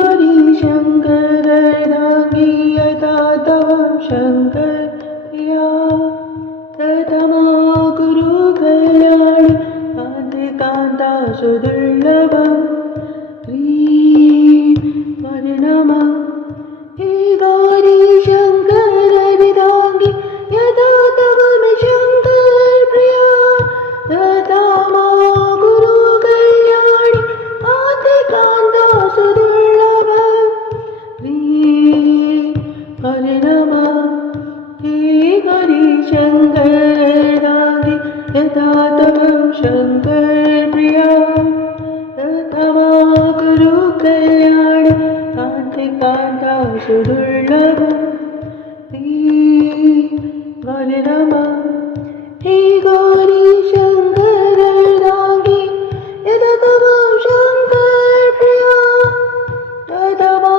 हरि शङ्कर अर्धाङ्गी यथा तव शङ्कर प्रिया तथा मा कुरु कल्याणि कान्ते कान्ता सुदुर्लभम् ह्रीं वर्णमः हे गौरी शङ्कर अर्धाङ्गी यथा तव शङ्कर प्रिया तथा मा कुरु कल्याणि कान्ते कान्ता सुदुर्लभम् ह्रीं वर्णमः हे गौरी शङ्कर अर्धाङ्गी यथा तव शङ्कर प्रिया तथा मा कुरु कल्याणि कान्ते कान्ता सुदुर्लभम् ह्रीं वर्णमः हे गौरी शङ्कर अर्धाङ्गी यथा तव शङ्कर प्रिया तथा मा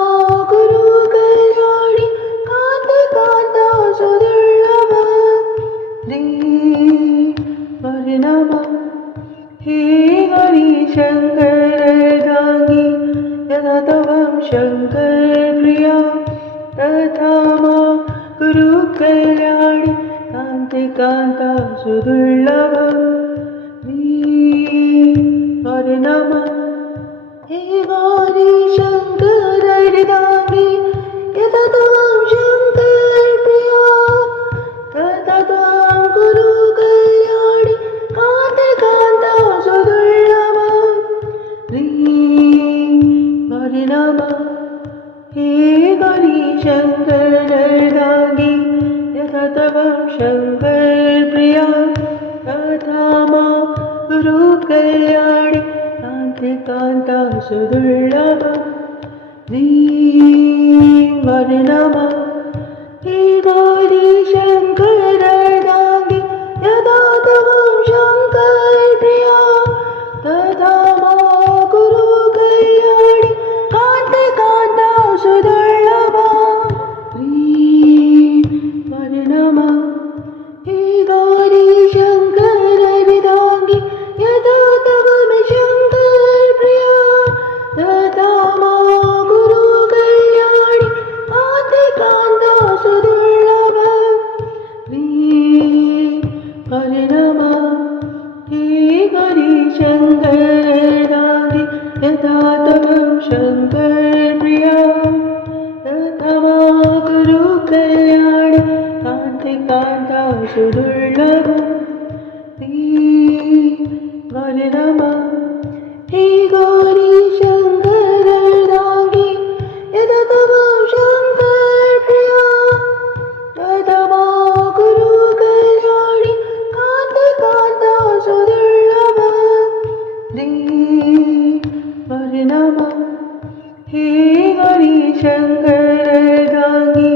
कुरु कल्याणि कान्ते कान्ता सुदुर्लभम् ह्रीं वर्णमः हे गौरी शङ्कर अर्धाङ्गी यथा तव शङ्कर प्रिया तथा मा कुरु कल्याणि कान्ते कान्ता सुदुर्लभम् ह्रीं वर्णमः हे गौरी शङ्कर अर्धाङ्गी यथा तव शङ्कर प्रिया तथा त्वां कुरु कल्याणि कान्ते कान्ता सुदुर्लभम् ह्रीं वर्णमः हे गौरी शङ्कर अर्धाङ्गी यथा तव शङ्कर प्रिया तथा मा कुरु कल्याणि कान्ते कान्ता सुदुर्लभम् ह्रीं वर्णमः हे गौरी शङ्कर अर्धाङ्गी यथा तव शङ्कर प्रिया तथा मा कुरु कल्याणि कान्ते कान्ता सुदुर्लभम् ह्रीं वर्णमः हे गौरी शङ्कर अर्धाङ्गी यथा तव शङ्कर प्रिया तथा मा कुरु कल्याणि कान्ते कान्ता सुदुर्लभम् ह्रीं वर्णमः हे गौरी शङ्कर अर्धाङ्गी यथा तव शङ्कर प्रिया तथा मा कुरु कल्याणि कान्ते कान्ता सुदुर्लभम् ह्रीं वर्णमः हे गौरी शङ्कर अर्धाङ्गी यथा तव शङ्कर प्रिया तथा मा कुरु कल्याणि कान्ते कान्ता सुदुर्लभम् ह्रीं वर्णमः हे गौरी शङ्कर अर्धाङ्गी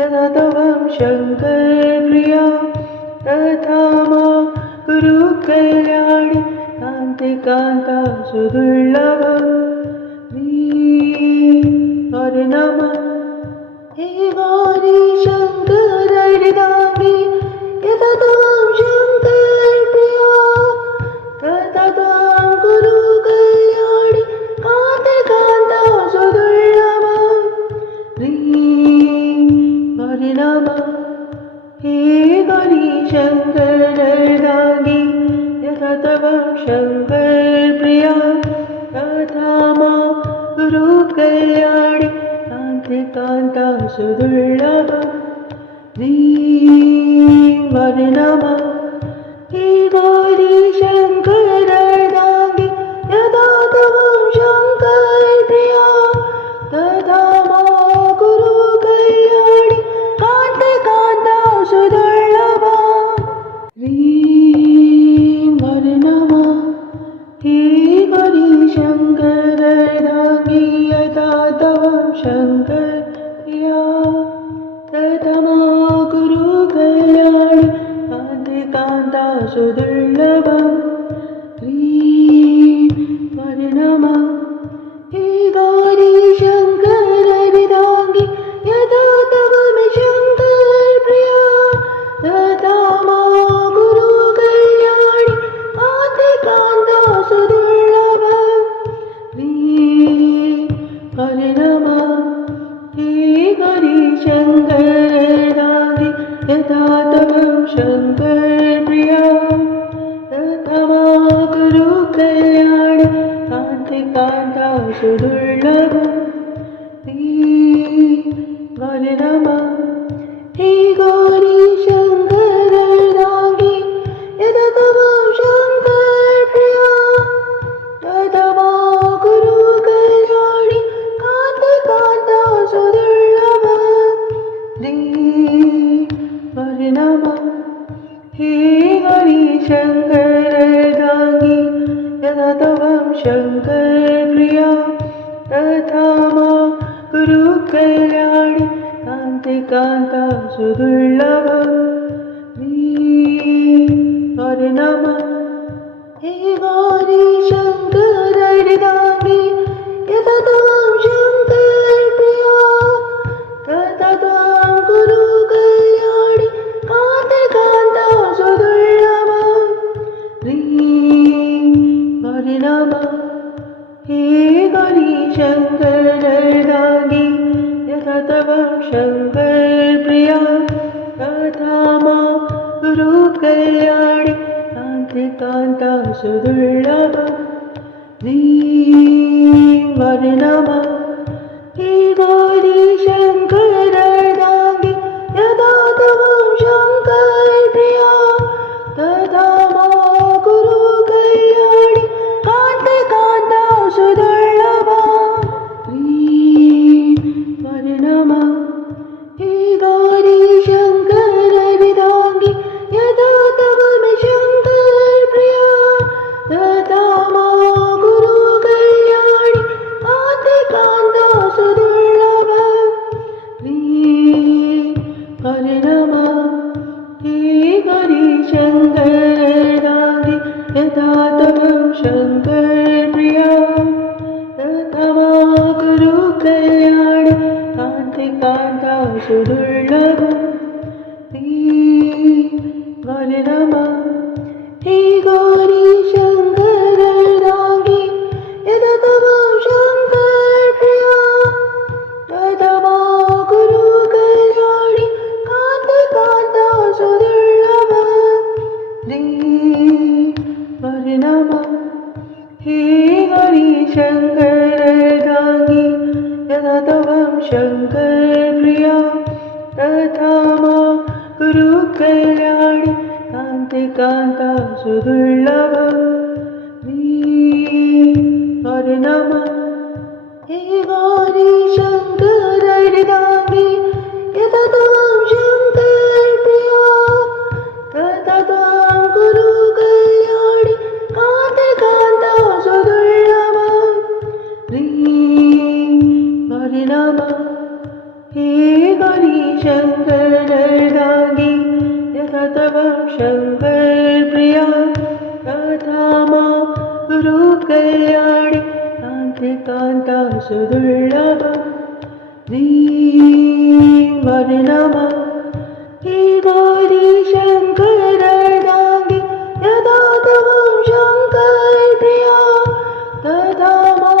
यथा तव शङ्कर प्रिया तथा मा कुरु कल्याणि कान्ते कान्ता सुदुर्लभम् ह्रीं वर्णमः हे गौरी शङ्कर अर्धाङ्गी यथा तव शङ्कर प्रिया तथा त्वां कुरु कल्याणि कान्ते कान्ता सुदुर्लभम् ह्रीं वर्णमः हे गौरी शङ्कर अर्धाङ्गी यथा तव शङ्कर प्रिया तथा मा कुरु कल्याणि कान्ते कान्ता सुदुर्लभम् ह्रीं वर्णमः हे गौरी शङ्कर अर्धाङ्गी यथा तव शङ्कर प्रिया तथा मा कुरु कल्याणि कान्ते कान्ता सुदुर्लभम् ह्रीं वर्णमः हे गौरी शङ्कर अर्धाङ्गी यथा तव शङ्कर प्रिया तथा मा कुरु कल्याणि कान्ते कान्ता सुदुर्लभम् ह्रीं वर्णमः हे गौरी शङ्कर अर्धाङ्गी यथा तव शङ्कर प्रिया तथा मा कुरु कल्याणि कान्ते कान्ता सुदुर्लभम् ह्रीं परिणमा हे गौरी शंकर अर्धांगी यदा तव शंकर प्रिया तदा गुरु कल्याणी कांति कांता सुदुर्लभ परिणमा हे गौरी शंकर अर्धांगी यदा तव शंकर प्रिया तथा मा गुरु कल्याणी कांति कांता सुदुर्लभ परिणमा हे गौरी शंकर अर्धांगी यदा तव शंकर प्रिया तथा त्वां गुरु कल्याणी कांति कांता सुदुर्लभ परिणमा हे गौरी शंकर अर्धांगी यदा तव शंकर प्रिया तथा मा गुरु कल्याणी कांति कांता सुदुर्लभ परिणमा हे गौरी शंकर अर्धांगी यदा तव शंकर प्रिया तथा मा गुरु कल्याणी कांति कांता सुदुर्लभ परिणमा हे गौरी शंकर अर्धांगी यदा तव शंकर प्रिया तथा मा गुरु कल्याणी कांति कांता सुदुर्लभ परिणमा हे गौरी शंकर अर्धांगी यदा तव शंकर प्रिया तथा मा गुरु कल्याणी कांति कांता सुदुर्लभ परिणमा हे गौरी शंकर अर्धांगी यदा तव शंकर प्रिया तथा मा गुरु कल्याणी कांति कांता सुदुर्लभ परिणमा हे गौरी शंकर अर्धांगी यदा तव शंकर प्रिया तथा मा गुरु कल्याणी कांति कांता सुदुर्लभ परिणमा हे गौरी शंकर अर्धांगी यदा तव शंकर प्रिया तथा त्वां गुरु कल्याणी कांति कांता सुदुर्लभ परिणमा हे गौरी शंकर अर्धांगी यदा तव शंकर प्रिया तथा मा गुरु कल्याणी कांति कांता सुदुर्लभ परिणमा हे गौरी शंकर अर्धांगी यदा तव शंकर प्रिया तथा मा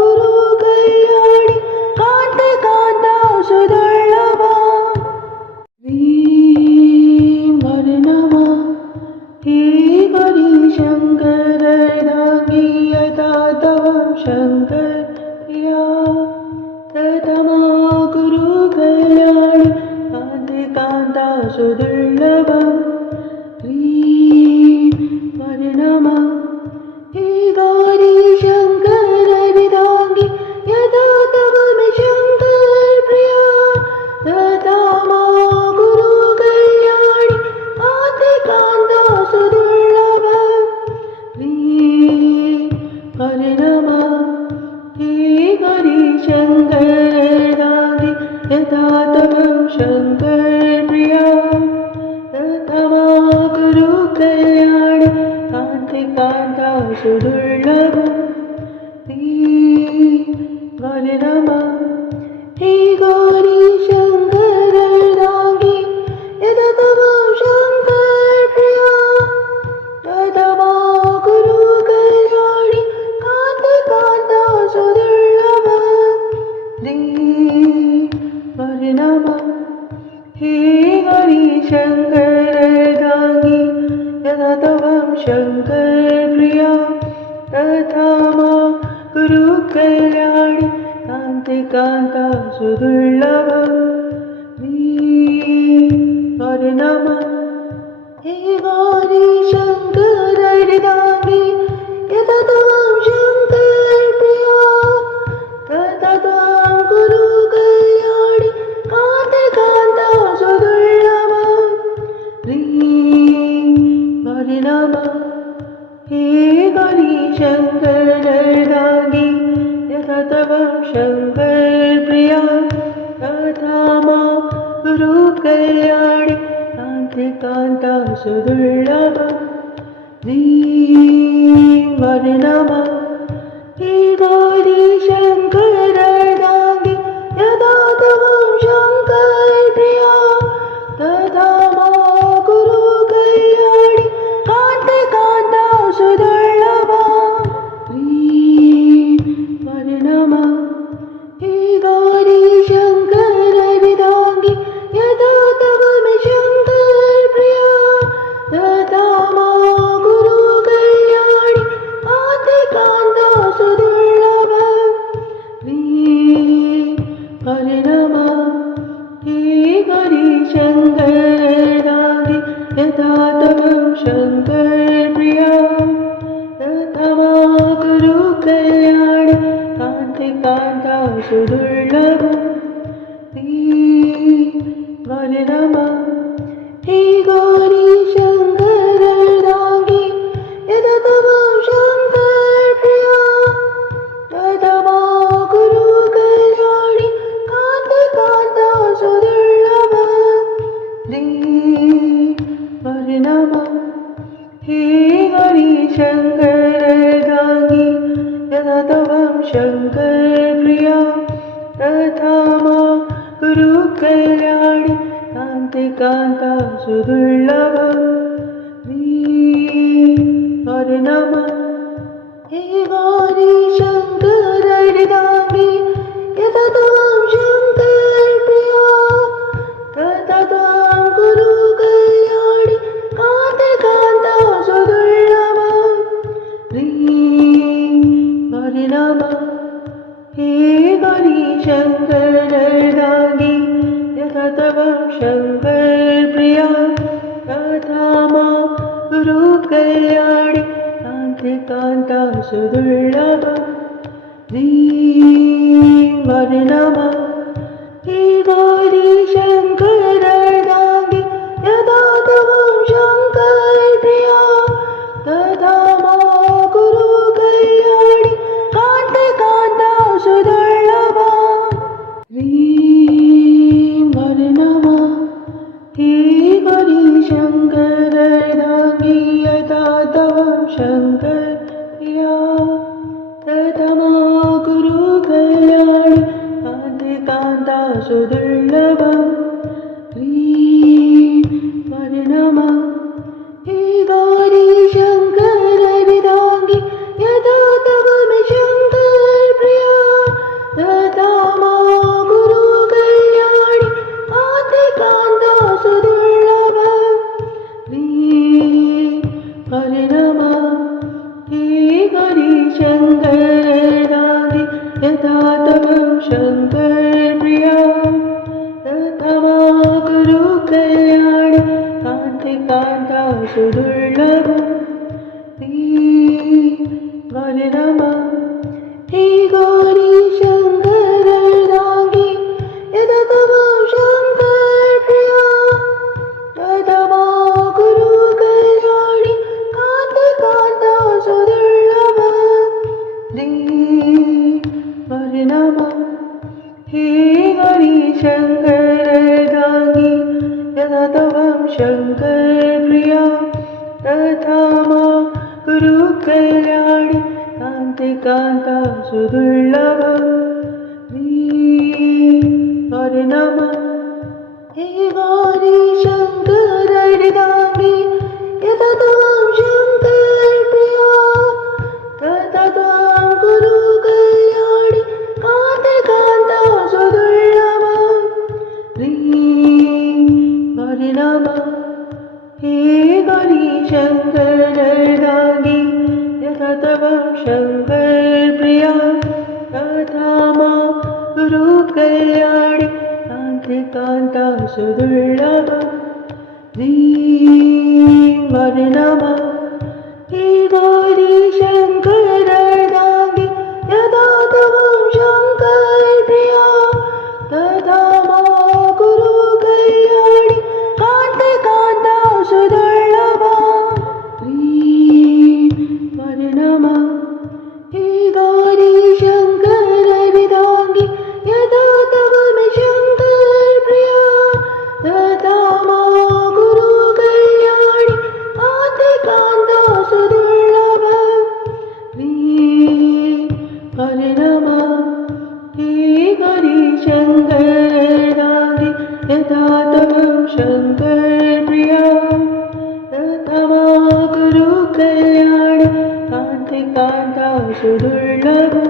गुरु कल्याणी कांति कांता सुदुर्लभ परिणमा हे गौरी शंकर अर्धांगी यदा तव शंकर प्रिया तथा मा गुरु कल्याणी कांति कांता सुदुर्लभ परिणमा हे गौरी शंकर अर्धांगी यदा तव शंकर प्रिया तथा मा गुरु कल्याणी कांति कांता सुदुर्लभ परिणमा हे गौरी शंकर अर्धांगी यदा तव शंकर प्रिया तथा मा गुरु कल्याणी कांति कांता सुदुर्लभ परिणमा हे गौरी शंकर अर्धांगी यदा तव शंकर प्रिया तथा मा गुरु कल्याणी कांति कांता सुदुर्लभ परिणमा हे गौरी शंकर अर्धांगी यदा तव शंकर प्रिया तथा मा गुरु कल्याणी कांति कांता सुदुर्लभ परिणमा हे गौरी शंकर हृदांगी यथा त्वं शंकर प्रिया तथा त्वं कुरु कल्याणि कान्ते कान्ता सुदुर्लभा ह्रीं परिणमा हे गौरी शंकर हृदांगी यथा त्वं शंकर प्रिया तथा मा गुरु कल्याणि कान्ते कान्ता सुदुर्लभा ह्रीं परिणमा हे गौरी शंकर हृदांगी यथा त्वं शंकर प्रिया तथा मा गुरु कल्याणि कान्ते कान्ता सुदुर्लभा ह्रीं परिणमा हे गौरी शंकर हृदांगी यथा त्वं शंकर प्रिया तथा मा गुरु कल्याणि कान्ते कान्ता सुदुर्लभा ह्रीं परिणमा हे गौरी शंकर हृदांगी यथा त्वं शंकर प्रिया तथा मा गुरु कल्याणि कान्ते कान्ता सुदुर्लभा ह्रीं परिणमा हे गौरी शंकर हृदांगी यथा त्वं शंकर प्रिया तथा मा गुरु कल्याणि कान्ते कान्ता सुदुर्लभा ह्रीं परिणमा हे गौरी शंकर हृदांगी यथा त्वं शंकर प्रिया तथा मा गुरु कल्याणि कान्ते कान्ता सुदुर्लभा ह्रीं परिणमा हे गौरी शंकर हृदांगी यथा त्वं शंकर प्रिया तथा त्वं गुरु कल्याणि कान्ते कान्ता सुदुर्लभा ह्रीं परिणमा हे गौरी शंकर हृदांगी यथा त्वं शंकर प्रिया तथा मा गुरु कल्याणि कान्ते कान्ता सुदुर्लभा ह्रीं परिणमा हे गौरी शंकर हृदांगी यथा त्वं शंकर प्रिया तथा मा गुरु कल्याणि कान्ते कान्ता सुदुर्लभा ह्रीं परिणमा हे गौरी शंकर हृदांगी यथा त्वं शंकर प्रिया तथा मा गुरु कल्याणि कान्ते कान्ता सुदुर्लभा ह्रीं परिणमा हे गौरी शंकर हृदांगी यथा त्वं शंकर प्रिया तथा मा गुरु कल्याणि कान्ते कान्ता सुदुर्लभा ह्रीं परिणमा हे गौरी शंकर हृदांगी यथा त्वं शंकर प्रिया तथा मा गुरु कल्याणि कान्ते कान्ता सुदुर्लभा ह्रीं परिणमा हे गौरी शंकर हृदांगी यथा त्वं शंकर प्रिया तथा मा गुरु कल्याणि कान्ते कान्ता सुदुर्लभा ह्रीं परिणमा हे गौरी शंकर हृदांगी यथा त्वं शंकर प्रिया तथा मा गुरु कल्याणि कान्ते कान्ता सुदुर्लभा ह्रीं परिणमा हे गौरी शंकर हृदांगी यथा त्वं शंकर प्रिया तथा त्वं गुरु कल्याणि कान्ते कान्ता सुदुर्लभा ह्रीं परिणमा हे गौरी शंकर हृदांगी यथा त्वं शंकर प्रिया तथा मा गुरु कल्याणि कान्ते कान्ता सुदुर्लभा ह्रीं वरनमः हे गौरी शङ्करर्धाङ्गी यदा त्वं शङ्करप्रिया तदा मा कुरु कल्याणि कान्ते कान्ता सुदुर्लभा ह्रीं वरनमः हे गौरी शङ्करर्धाङ्गी यदा त्वं शङ्करप्रिया तदा मा कुरु कल्याणि कान्ते कान्ता सुदुर्लभा ह्रीं वरनमः हे गौरी शङ्करर्धाङ्गी यदा त्वं शङ्करप्रिया तदा मा कुरु कल्याणि कान्ते कान्ता सुदुर्लभा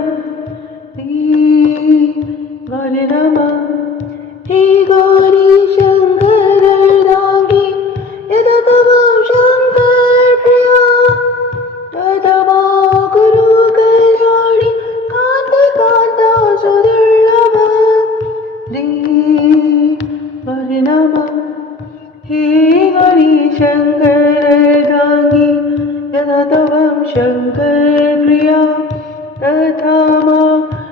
ह्रीं वरनमः हे गौरी शङ्करर्धाङ्गी यदा त्वं शङ्करप्रिया तदा मा कुरु कल्याणि कान्ते कान्ता सुदुर्लभा ह्रीं वरनमः हे गौरी शङ्करर्धाङ्गी यदा त्वं शङ्करप्रिया तदा मा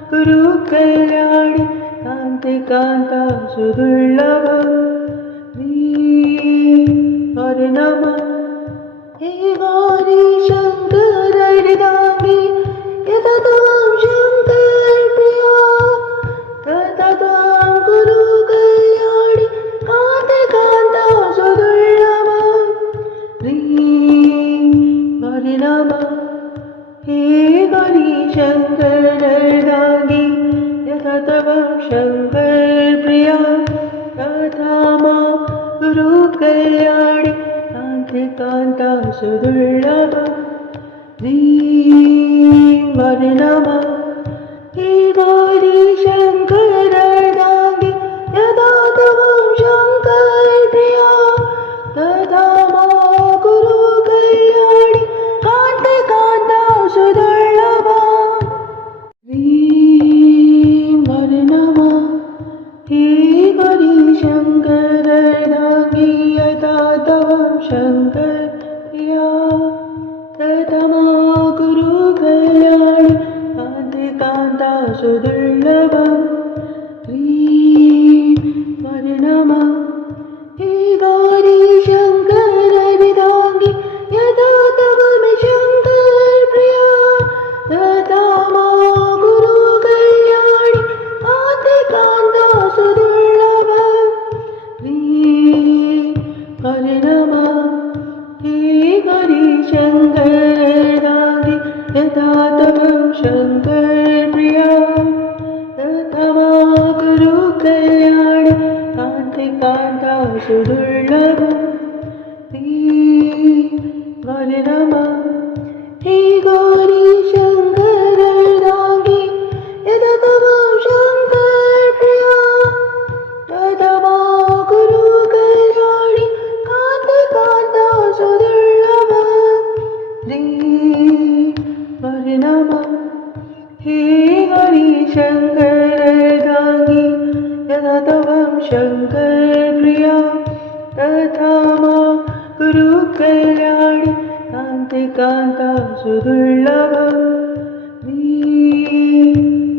कुरु कल्याणि कान्ते कान्ता सुदुर्लभा ह्रीं वरनमः हे गौरी शङ्करर्धाङ्गी यदा त्वं शङ्करप्रिया तदा त्वं कुरु कल्याणि कान्ते कान्ता सुदुर्लभा ह्रीं वरनमः हे गौरी शङ्करर्धाङ्गी यदा त्वं शङ्करप्रिया तदा मा कुरु कल्याणि कान्ते कान्ता सुदुर्लभा ह्रीं वरनमः हे गौरी शङ्करर्धाङ्गी यदा त्वं शङ्करप्रिया तदा मा कुरु कल्याणि कान्ते कान्ता सुदुर्लभा ह्रीं वरनमः हे गौरी शङ्करर्धाङ्गी यदा त्वं शङ्करप्रिया तदा मा कुरु कल्याणि कान्ते कान्ता सुदुर्लभा ह्रीं वरनमः हे गौरी शङ्करर्धाङ्गी यदा त्वं शङ्करप्रिया तदा मा कुरु कल्याणि कान्ते कान्ता सुदुर्लभा ह्रीं वरनमः हे गौरी शङ्करर्धाङ्गी यदा त्वं शङ्करप्रिया तदा मा कुरु कल्याणि कान्ते कान्ता सुदुर्लभा ह्रीं वरनमः हे गौरी शङ्करर्धाङ्गी यदा त्वं शङ्करप्रिया तदा मा कुरु कल्याणि कान्ते कान्ता सुदुर्लभा ह्रीं वरनमः हे गौरी शङ्करर्धाङ्गी यदा त्वं शङ्करप्रिया तदा मा कुरु कल्याणि कान्ते कान्ता सुदुर्लभा ह्रीं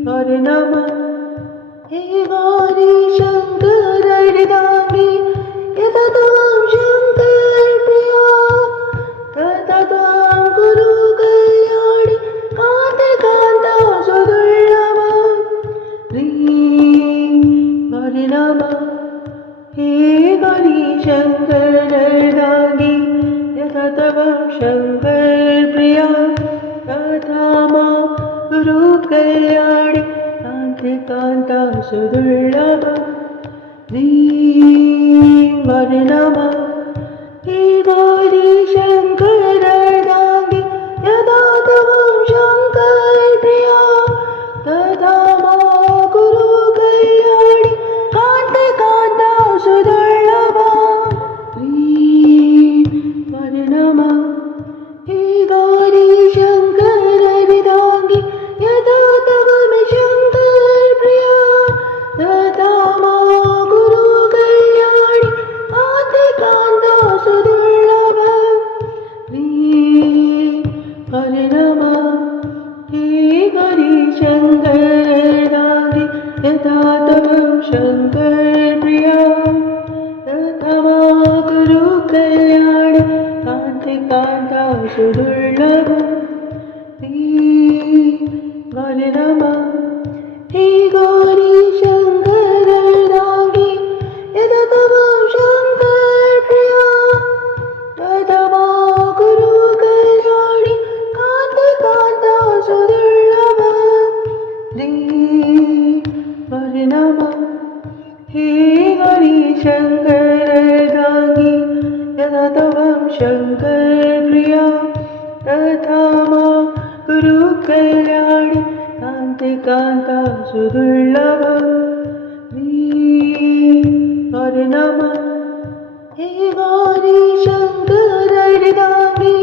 वरनमः हे गौरी शङ्करर्धाङ्गी यदा त्वं शङ्करप्रिया तदा त्वं कुरु कल्याणि कान्ते कान्ता सुदुर्लभा ह्रीं वरनमः हे गौरी शङ्करर्धाङ्गी यदा त्वं शङ्करप्रिया तदा मा कुरु कल्याणि कान्ते कान्ता सुदुर्लभा ह्रीं वरनमः हे गौरी शङ्करर्धाङ्गी यदा त्वं शङ्करप्रिया तदा मा कुरु कल्याणि कान्ते कान्ता सुदुर्लभा ह्रीं वरनमः हे गौरी शङ्करर्धाङ्गी यदा त्वं शङ्करप्रिया तदा मा कुरु कल्याणि कान्ते कान्ता तव शङ्कर प्रिया तथा मा गुरु कल्याण कान्ति कान्ता सुदुर्लभ गौरी नमः हे गौरी शङ्कर अर्धाङ्गी यदा तव शङ्कर प्रिया तथा मा गुरु कल्याणि कान्ति कान्ता सुदुर्लभ गौरी नमः हे गौरी शङ्कर अर्धाङ्गी यदा तव शङ्कर प्रिया तथा मा गुरु कल्याणि कान्ति कान्ता सुदुर्लभ गौरी नमः हे गौरी शङ्कर अर्धाङ्गी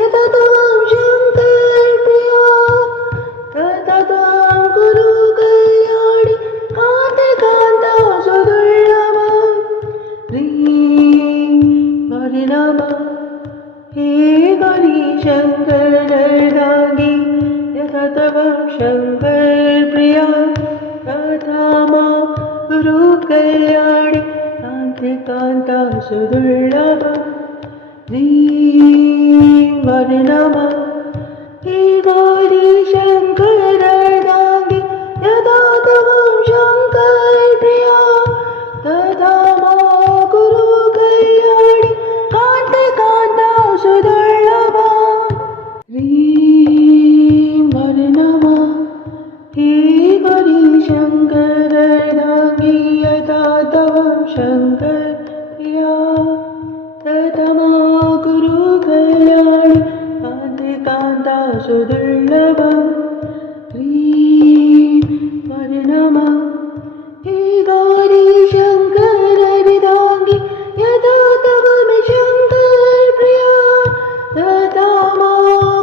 यदा तव शङ्कर प्रिया तथा त्वां गुरु कल्याणि कान्ति कान्ता सुदुर्लभ गौरी नमः हे गौरी शङ्कर अर्धाङ्गी यदा तव शङ्कर प्रिया तथा मा गुरु कल्याणि कान्ति कान्ता सुदुर्लभ गौरी नमः हे गौरी शङ्कर अर्धाङ्गी यदा तव शङ्कर प्रिया तथा मा गुरु कल्याणि कान्ति कान्ता सुदुर्लभ गौरी नमः हे गौरी शङ्कर अर्धाङ्गी यदा तव शङ्कर प्रिया तथा मा गुरु कल्याणि कान्ति कान्ता सुदुर्लभ गौरी नमः हे गौरी शङ्कर अर्धाङ्गी यदा तव शङ्कर प्रिया तथा मा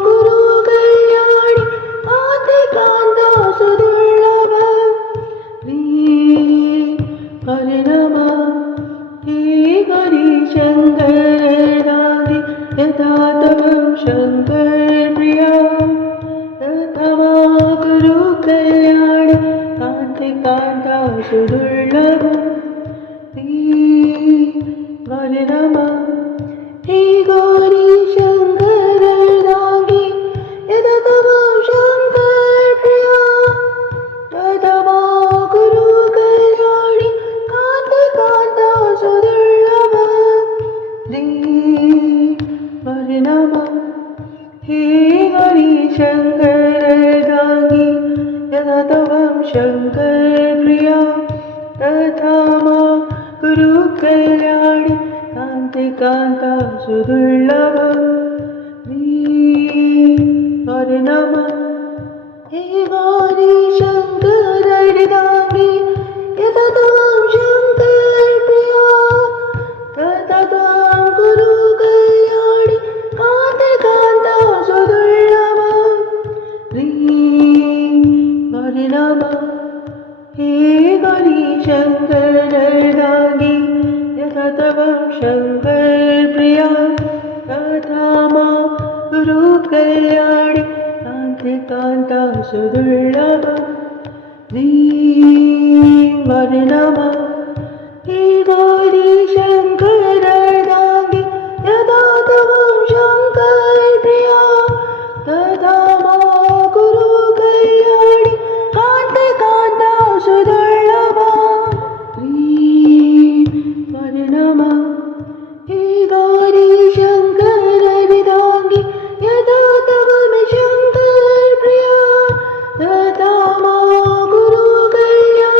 गुरु कल्याणि कान्ति कान्ता सुदुर्लभ गौरी नमः हे गौरी शङ्कर अर्धाङ्गी यदा तव शङ्कर प्रिया तथा मा गुरु कल्याणि कान्ति कान्ता सुदुर्लभ गौरी नमः हे गौरी शङ्कर अर्धाङ्गी यदा तव शङ्कर प्रिया तथा मा गुरु कल्याणि कान्ति कान्ता सुदुर्लभ गौरी नमः हे गौरी शङ्कर अर्धाङ्गी यदा तव शङ्कर प्रिया तथा मा गुरु कल्याणि कान्ति कान्ता सुदुर्लभ गौरी नमः हे गौरी शङ्कर अर्धाङ्गी यदा तव शङ्कर प्रिया तथा त्वां गुरु कल्याणि कान्ति कान्ता सुदुर्लभ गौरी नमः हे गौरी शङ्कर अर्धाङ्गी यदा तव शङ्कर प्रिया तथा मा गुरु कल्याणि कान्ति कान्ता सुदुर्लभ गौरी नमः हे गौरी शङ्कर अर्धाङ्गी यदा तव शङ्कर प्रिया तथा मा गुरु कल्याणि कान्ति कान्ता सुदुर्लभ गौरी नमः हे गौरी शङ्कर अर्धाङ्गी यदा तव शङ्कर प्रिया तथा मा गुरु कल्याणि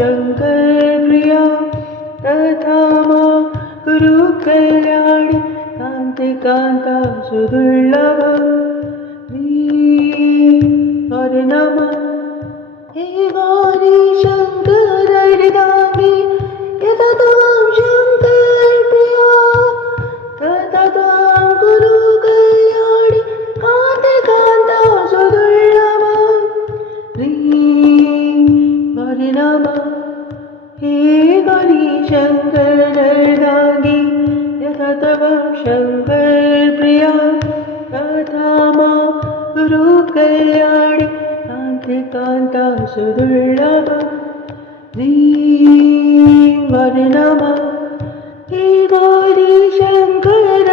शङ्कर प्रिया तथा मा गुरु कल्याणि कान्ति कान्ता सुदुर्लभम् हरे नमः हे गौरी शङ्कर हृदाङ्गी यथा त्वां शङ्कर प्रिया तथा त्वां गुरु कल्याणि कान्ति कान्ता सुदुर्लभम् हरे नमः हे गौरी शङ्कर हृदाङ्गी यथा त्वां शङ्कर प्रिया तथा मा गुरु कल्याणि कान्ति कान्ता सुदुर्लभम् हरे नमः हे गौरी शङ्कर